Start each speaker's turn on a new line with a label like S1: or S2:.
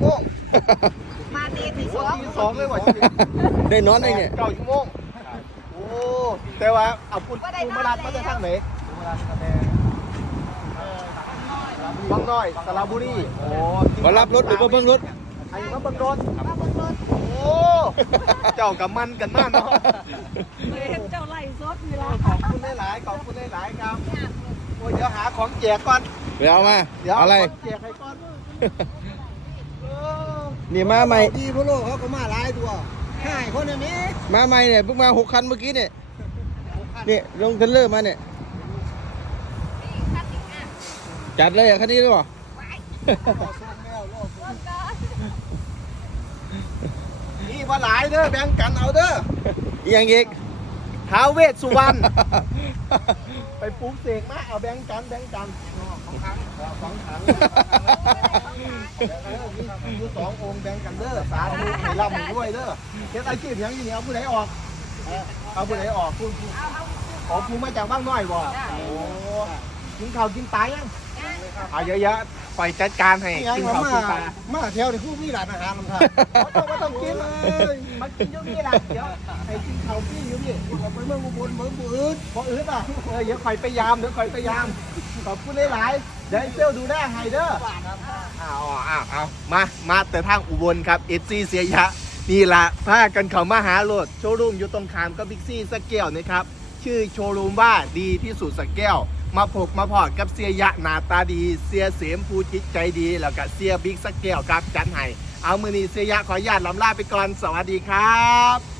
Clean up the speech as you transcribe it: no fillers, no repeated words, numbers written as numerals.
S1: โมง
S2: มาตีที่ส
S1: โอ้
S2: อง
S1: ตีสองเลยว่ะ
S3: ได้นอนได้เนี่ย
S1: 9 ชั่วโมงโอ้แต่ว่าเอาคุณมาลัดมาจากทางไหนบางน้อยสระบุรีโอ้
S3: มารับรถหรือมาเบิ้งรถ
S1: ไอ้มาเบิ่งรถ
S2: มาบนรถ
S1: โอ้เจ้ากับมันกันมากเนาะ
S2: เห็นเจ้าไล่สดนี่ละ
S1: ขอบคุณหลายๆขอบคุณหลายๆครับโอ้ยเดี๋ยวหาของแจกก่อน
S3: ไปเอามา
S1: เดี๋ยว
S3: อะไร
S1: ของแจกให้ก่อนเออ
S3: นี่มาใหม่
S1: ดีพวกโลกเขาก็มาหลายตัวใช่คนนี้
S3: มาใหม่เนี่ยเพิ่งมา6 คันเมื่อกี้เนี่ยนี่ลงเทรลเลอร์มาเนี่ยจัดเลยอ่ะคันนี้หรือเปล่า
S1: นี่ว่าหลายเด้อแบ่งกันเอาเด้อ
S3: อีกอย่างอีก
S1: ท้าวเวสสุวรรณไปปลูกเสกมาเอาแบ่งกันของขังมี2 องค์แบ่งกันเด้อสาธุให้ร่ำให้รวยเด้อเฮ็ดอาชีพหยังอยู่นี่เอาผู้ใดออกเอาผู้ใดออกคุณขอผู้มาจากบ้านน้อยบ่โอ้กินข้าวกินปลายังเอาเยอะๆปล่อยจัดการให้กินข้าวกินปลา
S4: มาเที่ยวในคู่มีร้านอาหารมันครับ
S1: ไม่ต้องกินเลยมากินอยู่นี่แหละเดี๋ยวให้กินข้าวพี่อยู่นี่
S4: ไปเมืองอุบลเมืองบุอื่น
S1: พออืดอ่ะเดี๋ยวคอยพยายามขอบคุณหลายๆเดี๋ยวเซลดูแลให้เด้อเอามาแต่ทางอุบลครับเอซีเสียยะนี่ละพากันเขามาหาโหลดโชว์รูมอยู่ตรงข้ามกับบิ๊กซี่สแก้วนะครับชื่อโชว์รูมว่าดีที่สุดสแก้วมาพกมาพอดกับเสียยะหน้าตาดีเสียเสียมผู้จิตใจดีแล้วก็เสียบิ๊กสแก้วครับจันไห้เอามือนี้เสียยะขออนุญาตลำลาไปก่อนสวัสดีครับ